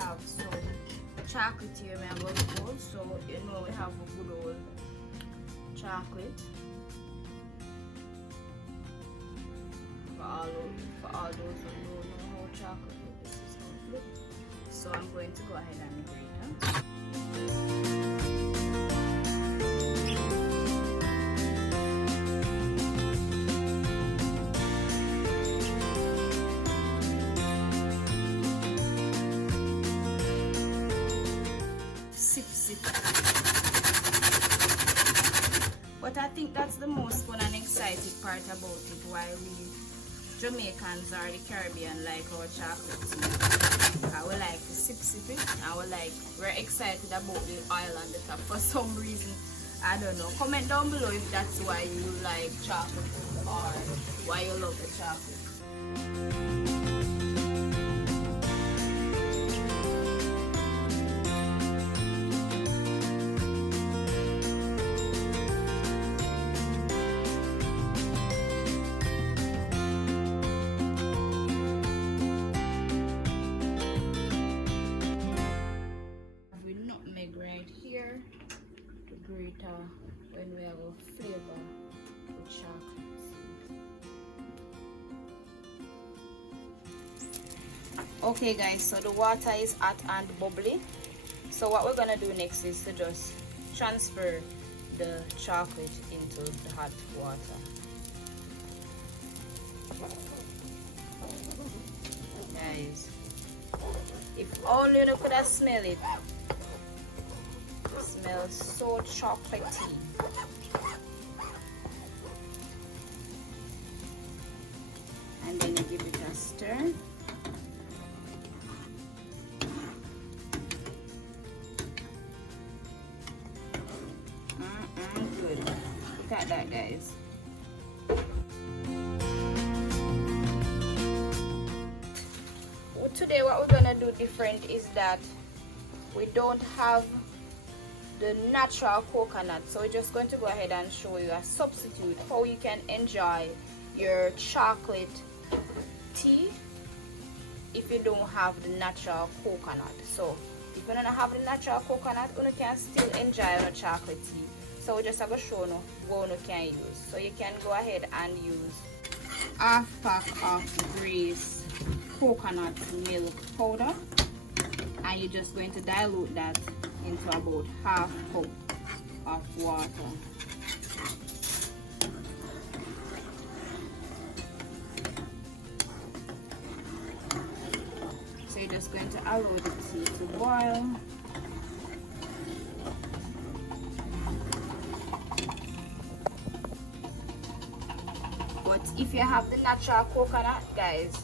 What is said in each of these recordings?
have some chocolate here. We have a bowl, so you know we have a good old chocolate for all those who don't know how chocolate looks. This is how it looks. So I'm going to go ahead and grate it. But I think that's the most fun and exciting part about it, why we Jamaicans or the Caribbean like our chocolate tea. I would like to sip it. We're excited about the oil on the top for some reason. I don't know. Comment down below if that's why you like chocolate or why you love the chocolate. Right here to grate when we have a flavor with chocolate. Okay guys, so the water is hot and bubbly. So what we're gonna do next is to just transfer the chocolate into the hot water. Guys, if only you could have smelled it. Smells so chocolatey. And then you give it a stir. Good. Look at that, guys. Well, today what we're gonna do different is that we don't have the natural coconut, so we're just going to go ahead and show you a substitute how you can enjoy your chocolate tea if you don't have the natural coconut. So if you don't have the natural coconut, you can still enjoy your chocolate tea. So we just have to show you what you can use. So you can go ahead and use half pack of Grace coconut milk powder, and you're just going to dilute that into about half cup of water. So you're just going to allow the tea to boil. But if you have the natural coconut, guys,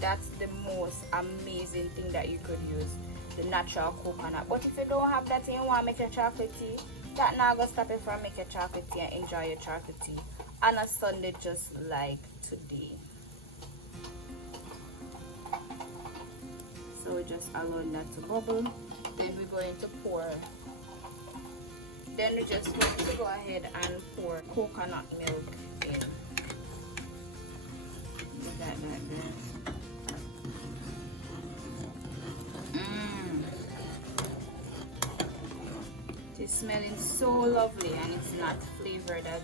that's the most amazing thing that you could use. The natural coconut. But if you don't have that and you want to make your chocolate tea, that now gonna stop you from making your chocolate tea and enjoy your chocolate tea on a Sunday just like today. So we're just allowing that to bubble. Then we're going to pour. Then we're just going to go ahead and pour coconut milk in. Like that. It's smelling so lovely and it's not flavored as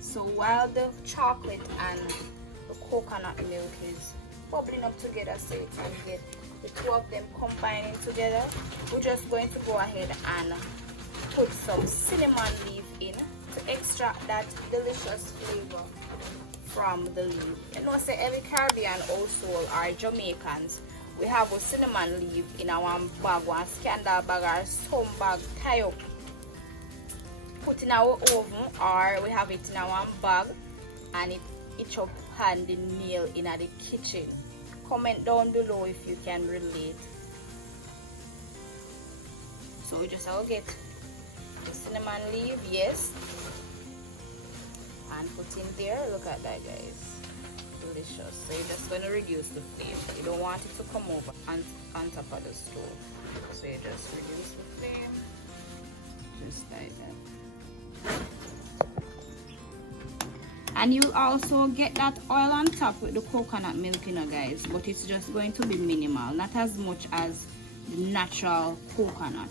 so while the chocolate and the coconut milk is bubbling up together so you can get the two of them combining together, we're just going to go ahead and put some cinnamon leaf in to extract that delicious flavor from the leaf. You know, say every Caribbean household or Jamaicans, we have a cinnamon leaf in our bag, one scandal bag or some bag tie up, put in our oven, or we have it in our bag and it itch up on the nail in the kitchen. Comment down below if you can relate. So we just will get the cinnamon leaf, yes, and put in there. Look at that, guys, delicious. So you're just going to reduce the flame. You don't want it to come over on top of the stove, so you just reduce the flame, just And you also get that oil on top with the coconut milk, you know, guys, but it's just going to be minimal, not as much as the natural coconut.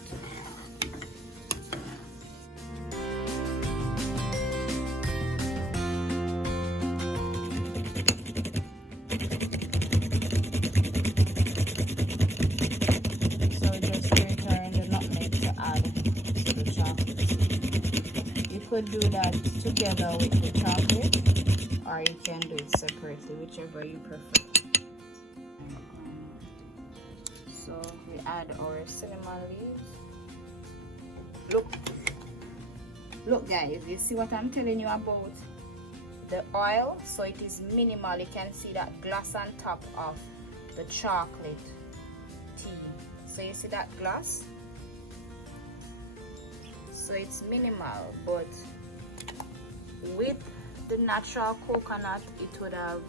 Could do that together with the chocolate, or you can do it separately, whichever you prefer. So we add our cinnamon leaves. Look guys, you see what I'm telling you about the oil? So it is minimal. You can see that glass on top of the chocolate tea. So you see that glass? So it's minimal, but with the natural coconut it would have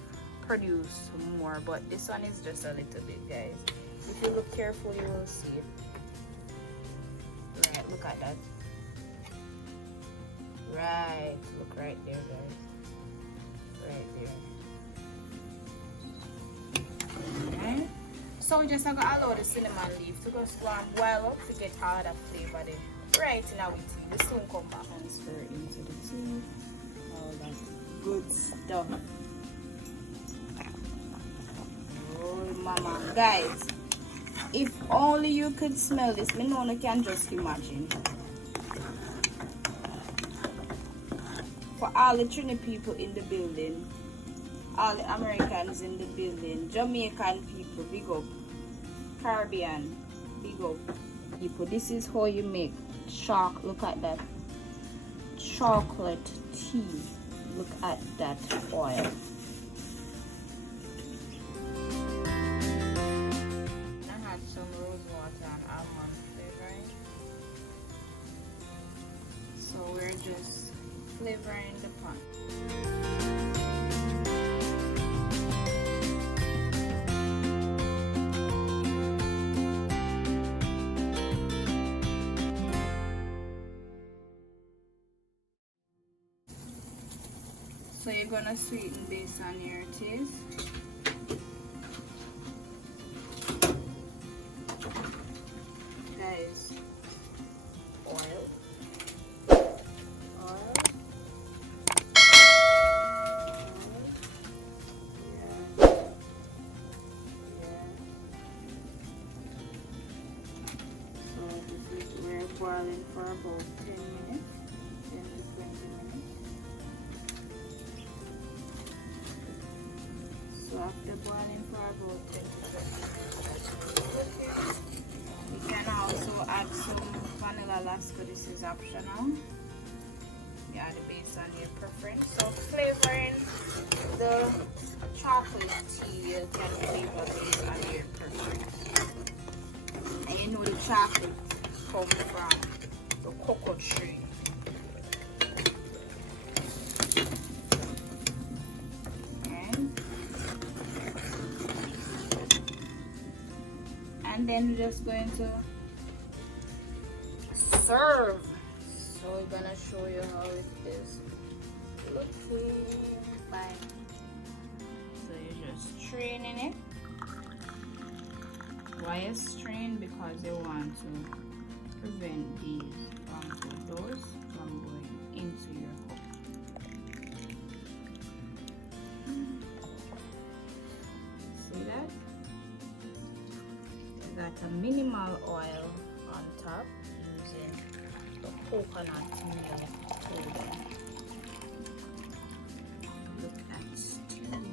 produced more, but this one is just a little bit, guys. If you look carefully you will see it. Right, look at that. Right, look right there, guys. Right there. Okay. So we just have to allow the cinnamon leaf to just go and boil up to get all that flavor there. Right in our tea. This soon come back. Transfer into the tea. All that good stuff. Oh mama. Guys, if only you could smell this. Me know you can just imagine. For all the Trini people in the building, all the Americans in the building, Jamaican people, big up. Caribbean, big up. People, this is how you make look at that chocolate tea. Look at that oil. I had some rose water and almond flavoring, so we're just flavoring the pan. So you're gonna sweeten based on your taste. Guys, oil. So we're boiling for about 10 minutes, 10 to 20 minutes. So after boiling for about 10 to 20 minutes, you can also add some vanilla lasco. This is optional. You add it based on your preference. So flavoring the chocolate tea, you can flavor based on your preference. And you know the chocolate comes from the cocoa tree. And then we're just going to serve. So we're gonna show you how it is looking like. So you're just straining it. Why you strain? Because you want to prevent these doors from going into your cup. See that? Got a minimal oil on top using the coconut milk powder. Look at steam.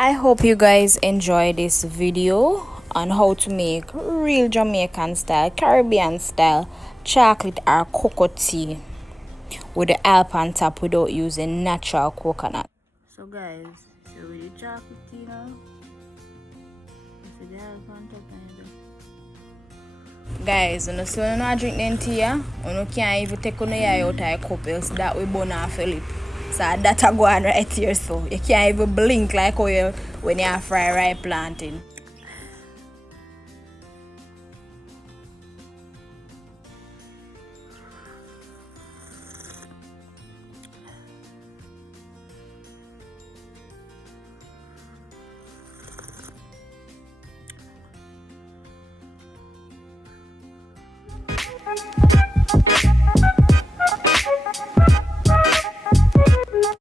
I hope you guys enjoy this video on how to make real Jamaican style, Caribbean style chocolate or cocoa tea with the alp on top without using natural coconut. So guys, so with the chocolate tea now. Guys, when you not drink them tea, you can't even take on your out of your cup, else that we burn off your lip. So that's a go on right here, so you can't even blink like how you when you fry ripe plantain.